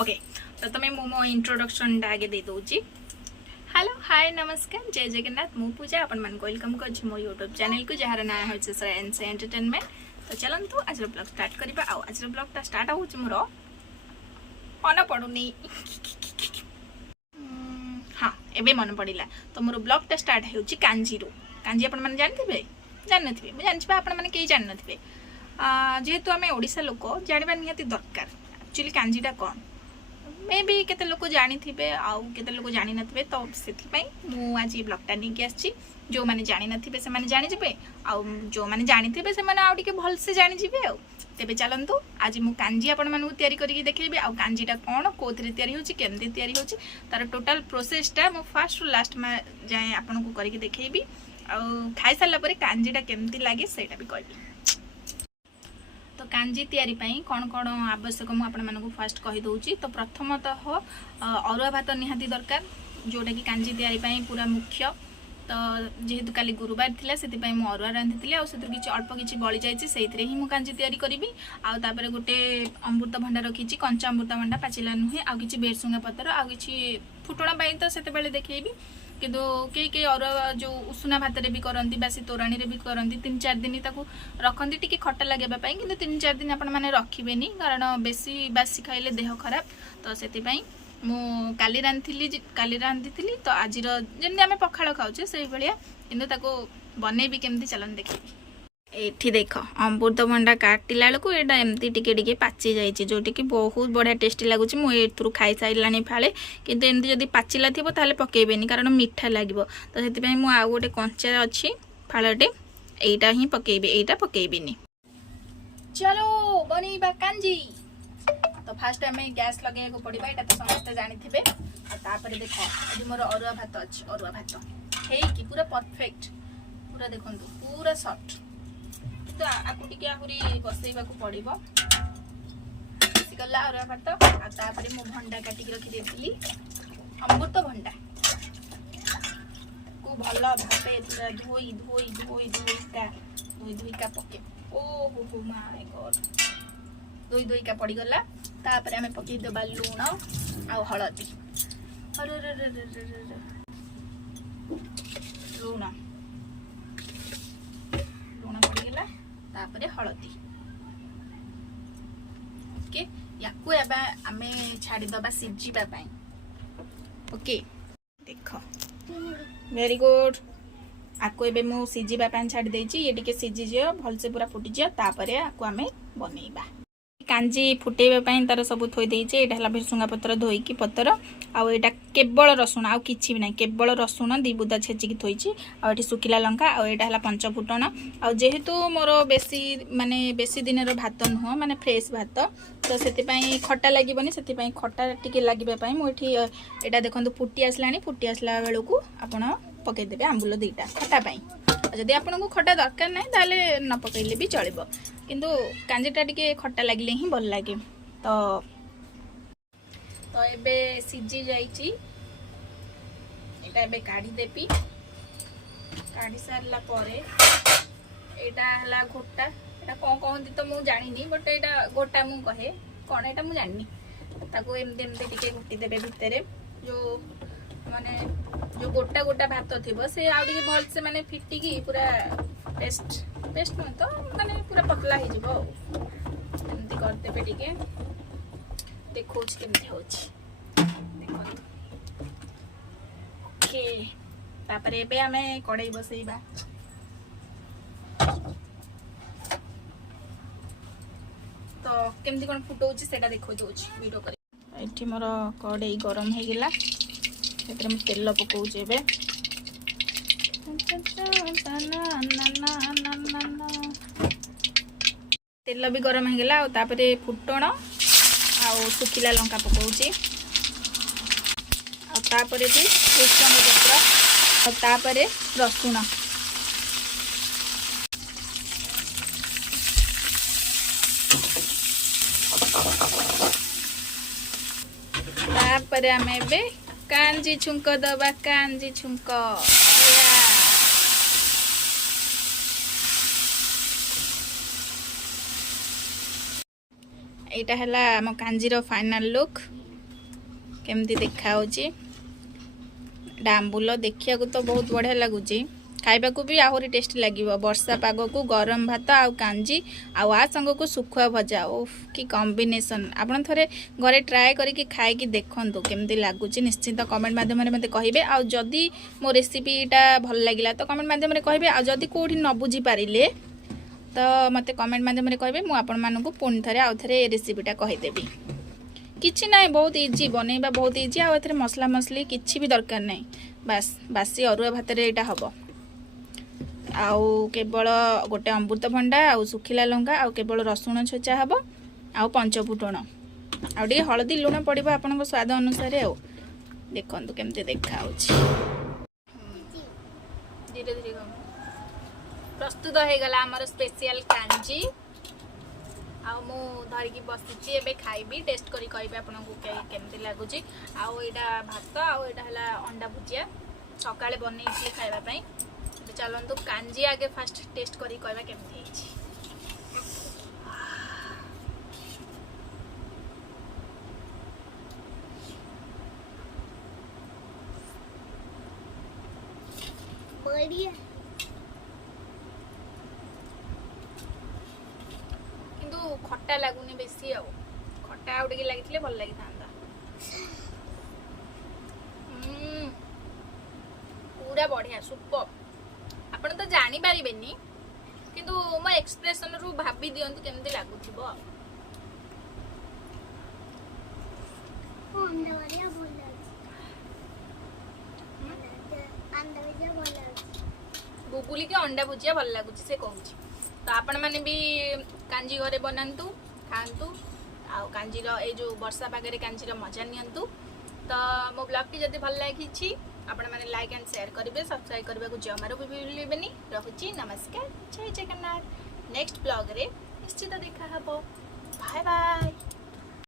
Okay प्रथमे मु मो इंट्रोडक्शन आगे दे दूची। हेलो हाय नमस्कार जय जगन्नाथ मु पूजा अपन मन वेलकम कर मो यूट्यूब चैनल को जार ना हो एनसे एंटरटेनमेंट। तो चलतु आज ब्लॉग स्टार्ट करबा। आज ब्लॉग स्टार्ट हो मोर मन पड़ुनी हाँ एबे मन पड़िला। तो मोर ब्लॉग स्टार्ट होउची कांजी कांजी अपन मन जानथिबे जाननथिबे मु जानछि अपन मन केही जाननथिबे। जेहेतु आम ओडिशा लोक जानवा निहाती दरकार एक्चुअली कांजीटा कौन मे भी केते लोक जानी थे आउ केते लोक जानी नथिबे। तो सेथिपई मु आज ब्लॉगटा नहीं आछि जो माने जानी नथिबे से माने जानि जिबे आउ जो माने जानी थे से माने आउ टिके भल से जानि जिबे। आउ तेबे चलंतु आज मु कांजी आपण मानू तयारी करके देखैबे। आउ कांजीटा कोन कोथरे तयारी होछि केमते तयारी होछि तार टोटल प्रोसेसटा मु फर्स्ट टू लास्ट में जाय आपण को करके देखैबी। आउ खाइ साला परे कांजीटा केमती लागे सेटा भी कहबी। तो कांजी तैयारी पाई कौन कौन आवश्यक मुझे फास्ट कहीदे। तो प्रथमतः अरुआ भात निहाती दरकार जोटा कि कांजी तैयारी पाई पूरा मुख्य। तो जेहेतु काली गुरुवार थिला सेतिपई मु अरुआ रांधिथिली आ सेतिर किछि अल्प किछि बळी जायछि सेइथिरे ही मु कांजी तैयारी करिवि। आ तापरे गोटे अमृतभंडा रखिछि कंचा अमृतभंडा पाचिला नुहे आ किछि बेरसुंगा पत्र आ किछि फुटणा पाई तो सेते बेले देखैबि। किंतु कई अरुआ जो उषुना भात भी करती बासी तोराणी भी करती 3-4 दिन ताकू रखती टी खट्टा लगे कि 3-4 दिन आपण मैंने रखिबेनी कारण बेसी बासी खाइले देह खराब। तो से मु काली रांधी तो आज जमी आम पखाड़ खाऊे से भाया कि बनईबी केमती चलन देखी। एठी देख अमृतभंडा काटिला बेलू एटा एमती टिके टिके पाची जाइए जोटी कि बहुत बढ़िया टेस्टी लगुच। मुझे खाई सारे फाले किंतु एमती जदि पाचिला थी ताले पकेबेनी कारण मीठा लगे। तो से मुझे गोटे कंचा अच्छी फाड़े एटा ही पकेबी एटा पकेबीनी। चलो बनईबा कांजी। तो फास्ट आम गैस लगे पड़ा यहाँ तो समस्ते जानी थे। देख ये मोर अरुआ भात अच्छी अरुआ भात है पूरा परफेक्ट पूरा देखो पूरा सॉफ्ट। तो आपको टिके आहुरी बसैबा पड़ो गला अरुआ भात आपर मु भंडा काटिक रखी अमृतभंडा को भल भावे धोई धोई धोई धोईका पके ओहो हो माय गॉड धोई धोईका पड़गला। तापर आम पकईदेवा लुण आ हलदी लुण लुण पड़गला तापर हलदी ओके याकू आम छाड़ीदबा सिझापी। ओके देख वेरी गुड आपको एबे मु सिझापी छाड़ी देछि ये टिके सिझी भलसे पूरा फुटी तापर आपको आम बनईबा। कांजी फुटेबा तार सब थोई देइछे एटा हला भेरसुंगा पत्र धोईकी पत्र आउ एटा केवल रसुण आउ किछि भी नै केवल रसुण 2 बुदा छेचिकी थोइछि आउ एठी सुखिला लंका आउ एटा हला पंच फुटण आउ जेहेतु मोर बेसी माने बेसी दिनर भात नुह माने फ्रेश भात तो सेति पई खट्टा लागिबनी सेति पई खट्टा टिके लागिबा पई मु एठी एटा देखंतु फुटी आसला बेलकू आपण पकई देबे आंबुल 2टा खट्टा पई। जदि आपको खट्टा दरकार ना ताले न पकईले भी चलो किंतु कांजीटा टिके खट्टा लगे ही भल लगे। तो तो एबे सिझी जाइए एटा एबे काढ़ी देबी काढ़ी सारला परे एटा हला घोटा एटा कौन कहती तो मुझे जानी बट एटा घोटा मु कहे कौन एटा मु जानी ताको एमते एमते टिके घोटी देबे भितरे जो माने जो गोटा गोटा भात थी से आउ टिके भल से माने फिटिकी पूरा पेस्ट पेस्ट न तो माने पूरा पतला हो जिवो एमती करदेबे टिके देखो केमती होछि देखो। ओके तापर एबे आमे कढ़ाई बसैबा। तो केमती कोन फुटौछि सेटा देखो दोछि वीडियो करे। एठी मोर कढ़ाई गरम हे गेला एतरे मैं तेल पकाऊे एबे तेल भी गरम हो गला तापर फुटण आ सुखिला लंका पकाऊे तापर भी भृषंग पत्र तापर रसुण तापर आम एबे कांजी छुंक दबा कांजी छुंक एटा हला आम कांजीर फाइनल लुक। केमती देखा आंबुल देखिया तो बहुत बढ़िया लगुच खाइबा को भी आहरी टेस्टी लगे वर्षा पाग को गरम भात आउ कांजी आउ आ संग को सुखुआ भजा ओफ कि कॉम्बिनेशन आपन थरे घरे ट्राए करके खाई देखंतु केमती लगुच निश्चित कमेंट माध्यम रे मते कहिबे आउ जदी मो रेसिपीटा भल लागिला तो कमेंट माध्यम रे कहिबे आउ जदी कोठी न बुझी पारिले तो मते कमेंट माध्यम रे कहिबे मु आपन मानकु पुन थरे आउ थरे रेसिपीटा कहि देबी किछि नाही बहुत इजी बनेबा बहुत इजी आउ एथरे मसला मसली किछि भी दरकार नाही बस बासी अरुआ भात रे एटा हबो आउ केवल गोटे अमृतभंडा आउ सुखिला लंका आउ केवल रसुण छेचा हबो आउ पंचफुटण आउ डी हळदी लुण पड़िबो आपनको स्वाद अनुसार आउ देखंतु केमते देखा होछि धीरे धीरे प्रस्तुत हो गला हमर स्पेशल कांजी आउ मु धरिकी बसिची एबे खाइबी टेस्ट करी कहबे आपनको केमते लागुची आउ एटा भात आउ एटा हला अंडा भुजिया सकाळे बनेइछि खाइबा पई चलतु कांजी आगे फास्ट टेस्ट करी कहबा केमते हिची बढ़िया किंतु खट्टा लागुनी बेसी आउ खट्टा आउ टिके लागिथिले भल लागि थांदा पूरा बढ़िया सुपर आपण तो जानी पारिबेनी किंतु मो एक्सप्रेशन रु भाबी दियंतु केमते लागुथिबो अंडा भुजिया भल लागुची गुगुली के अंडा भुजिया भल लागुची से कहूची तो आपण माने भी कांजी घरे बनांतु खांतु आ कांजी रो ए जो वर्षा पागरे कांजी रो मजा नियंतु तो मो ब्लॉग टी जदी भल लागिची आपण माने लाइक एंड शेयर करिवे सब्सक्राइब करबा को जमारो भी भूलिबेनी रहुची नमस्कार जय जगन्नाथ नेक्स्ट ब्लॉग रे निश्चित देखा हबो बाय बाय।